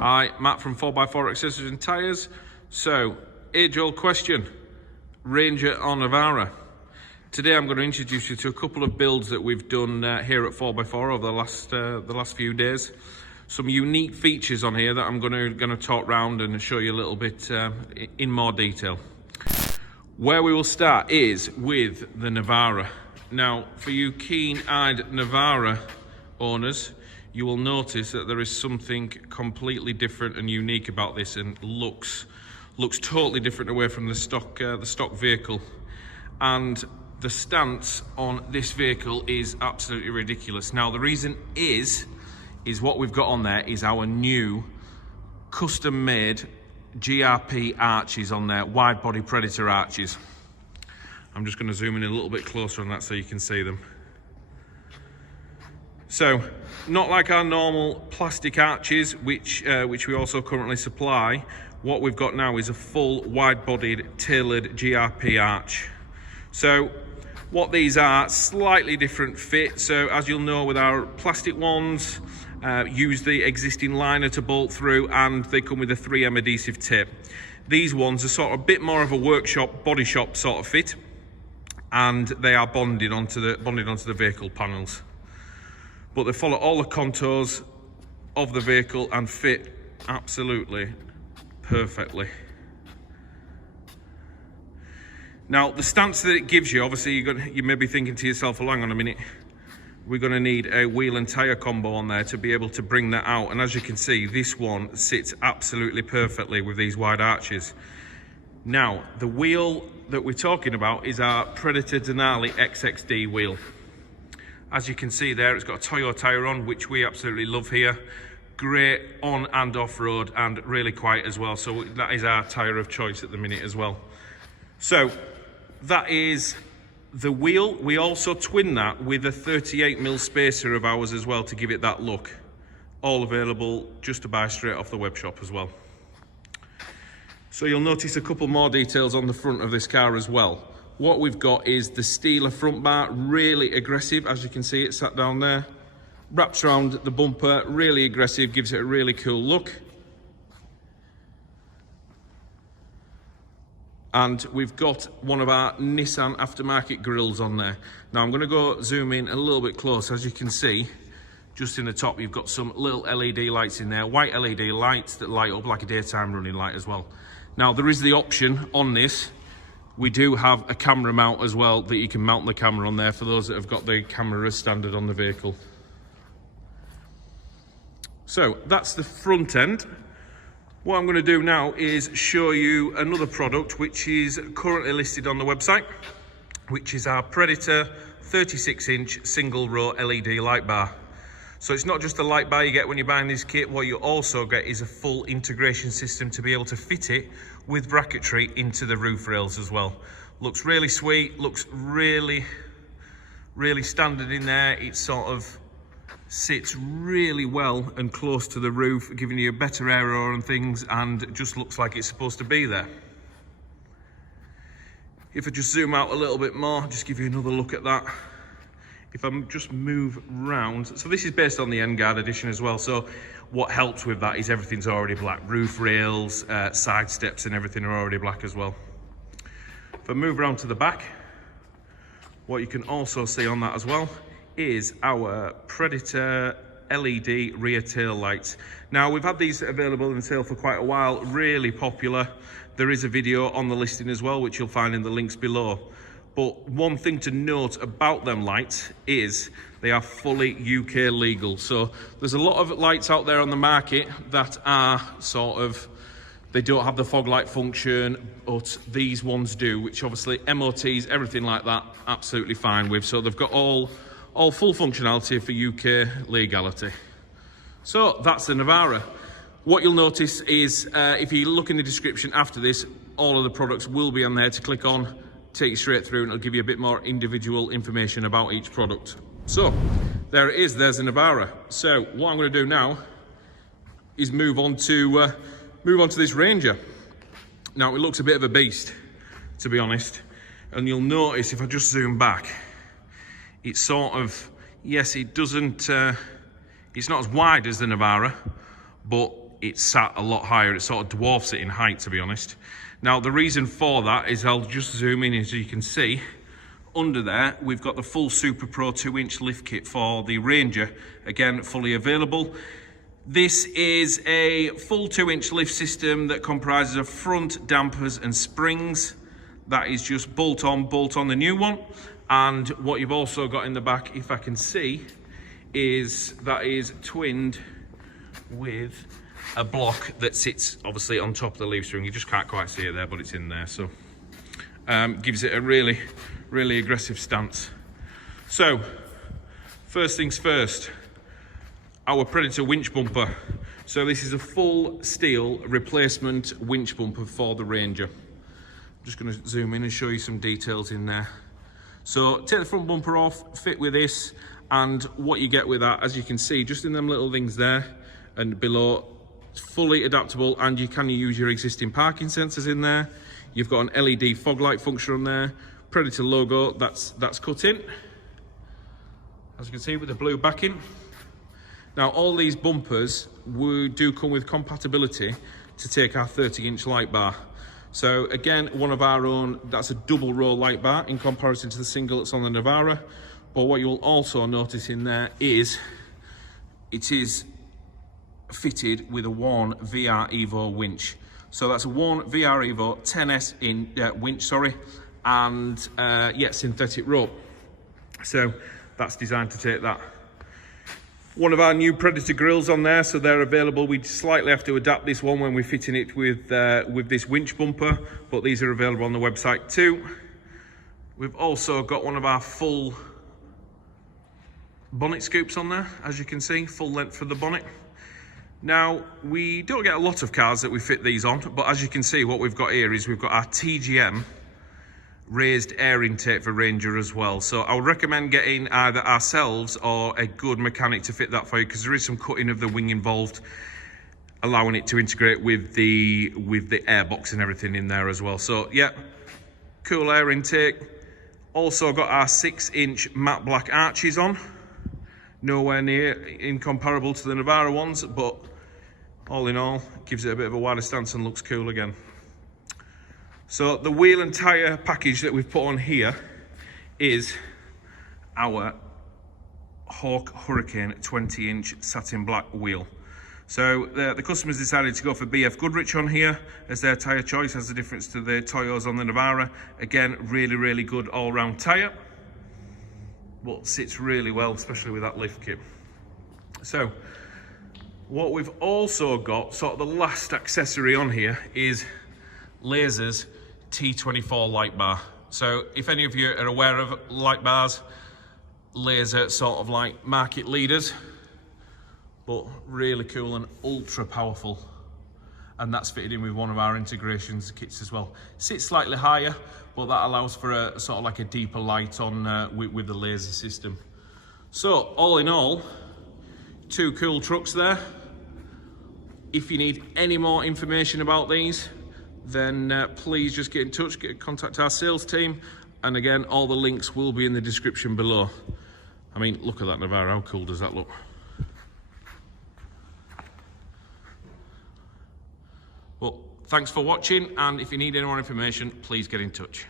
Hi, Matt from 4x4 Accessories and Tyres. So, age-old question, Ranger or Navara? Today I'm going to introduce you to a couple of builds that we've done here at 4x4 over the last few days. Some unique features on here that I'm going to talk around and show you a little bit in more detail. Where we will start is with the Navara. Now, for you keen-eyed Navara owners, you will notice that there is something completely different and unique about this, and looks totally different away from the stock vehicle. And the stance on this vehicle is absolutely ridiculous. Now, the reason is what we've got on there is our new custom-made GRP arches on there, wide body Predator arches. I'm just going to zoom in a little bit closer on that so you can see them. So, not like our normal plastic arches, which we also currently supply. What we've got now is a full wide-bodied tailored GRP arch. So, what these are, slightly different fit. So, as you'll know with our plastic ones, use the existing liner to bolt through, and they come with a 3M adhesive tape. These ones are sort of a bit more of a workshop, body shop sort of fit, and they are bonded onto the vehicle panels. But they follow all the contours of the vehicle and fit absolutely perfectly. Now, the stance that it gives you, obviously you may be thinking to yourself, well, hang on a minute, we're going to need a wheel and tyre combo on there to be able to bring that out. And as you can see, this one sits absolutely perfectly with these wide arches. Now, the wheel that we're talking about is our Predator Denali XXD wheel. As you can see there, it's got a Toyo tyre on, which we absolutely love here. Great on and off-road, and really quiet as well. So that is our tyre of choice at the minute as well. So that is the wheel. We also twin that with a 38mm spacer of ours as well to give it that look. All available just to buy straight off the web shop as well. So you'll notice a couple more details on the front of this car as well. What we've got is the Steeler front bar, really aggressive. As you can see, it's sat down there. Wraps around the bumper, really aggressive, gives it a really cool look. And we've got one of our Nissan aftermarket grills on there. Now I'm going to go zoom in a little bit closer. As you can see, just in the top, you've got some little LED lights in there, white LED lights that light up like a daytime running light as well. Now there is the option on this. We do have a camera mount as well, that you can mount the camera on there for those that have got the camera as standard on the vehicle. So that's the front end. What I'm going to do now is show you another product which is currently listed on the website, which is our Predator 36-inch single row LED light bar. So it's not just a light bar you get when you're buying this kit. What you also get is a full integration system to be able to fit it with bracketry into the roof rails as well. Looks really sweet, looks really standard in there. It sort of sits really well and close to the roof, giving you a better aero and things, and it just looks like it's supposed to be there. If I just zoom out a little bit more, just give you another look at that. If I just move round, so this is based on the N-Guard edition as well, so what helps with that is everything's already black. Roof rails, side steps and everything are already black as well. If I move around to the back, what you can also see on that as well is our Predator LED rear tail lights. Now, we've had these available in sale for quite a while, really popular. There is a video on the listing as well, which you'll find in the links below. But one thing to note about them lights is they are fully UK legal. So there's a lot of lights out there on the market that are sort of, they don't have the fog light function, but these ones do, which obviously MOTs, everything like that, absolutely fine with. So they've got all full functionality for UK legality. So that's the Navara. What you'll notice is if you look in the description after this, all of the products will be on there to click on, take you straight through, and it'll give you a bit more individual information about each product. So there it is, there's the Navara. So what I'm going to do now is move on to this Ranger. Now, it looks a bit of a beast, to be honest, and you'll notice if I just zoom back, it's sort of, yes, it doesn't, it's not as wide as the Navara, but it's sat a lot higher. It sort of dwarfs it in height, to be honest. Now, the reason for that is, I'll just zoom in, as you can see, under there, we've got the full Super Pro 2-inch lift kit for the Ranger, again, fully available. This is a full 2-inch lift system that comprises of front dampers and springs. That is just bolt on the new one. And what you've also got in the back, if I can see, is that is twinned with a block that sits obviously on top of the leaf spring. You just can't quite see it there, but it's in there. So gives it a really aggressive stance. So first things first, our Predator winch bumper. So this is a full steel replacement winch bumper for the Ranger. I'm just going to zoom in and show you some details in there. So take the front bumper off, fit with this, and what you get with that, as you can see, just in them little things there and below, it's fully adaptable, and you can use your existing parking sensors in there. You've got an LED fog light function on there, Predator logo, that's cut in, as you can see, with the blue backing. Now, all these bumpers do come with compatibility to take our 30-inch light bar. So again, one of our own, that's a double row light bar in comparison to the single that's on the Navara. But what you'll also notice in there is it is fitted with a Warn VR Evo winch. So that's a Warn VR Evo 10S in winch, and yeah, synthetic rope. So that's designed to take that. One of our new Predator grills on there, so they're available. We slightly have to adapt this one when we're fitting it with this winch bumper, but these are available on the website too. We've also got one of our full bonnet scoops on there, as you can see, full length for the bonnet. Now, we don't get a lot of cars that we fit these on, but as you can see, what we've got here is we've got our TGM raised air intake for Ranger as well. So I would recommend getting either ourselves or a good mechanic to fit that for you, because there is some cutting of the wing involved, allowing it to integrate with the airbox and everything in there as well. So yeah, cool air intake. Also got our 6-inch matte black arches on. Nowhere near incomparable to the Navara ones, but all in all, gives it a bit of a wider stance and looks cool again. So the wheel and tyre package that we've put on here is our Hawk Hurricane 20-inch satin black wheel. So the customers decided to go for BF Goodrich on here as their tyre choice, as a difference to the Toyos on the Navara. Again, really good all-round tyre, but sits really well, especially with that lift kit. So what we've also got, sort of the last accessory on here, is Laser's T24 light bar. So if any of you are aware of light bars, Laser sort of like market leaders, but really cool and ultra powerful. And that's fitted in with one of our integrations kits as well. Sits slightly higher, but that allows for a sort of like a deeper light on with the Laser system. So all in all, 2 cool trucks there. If you need any more information about these, then please just get in touch, contact our sales team, and again, all the links will be in the description below. I mean, look at that Navara, how cool does that look? Well, thanks for watching, and if you need any more information, please get in touch.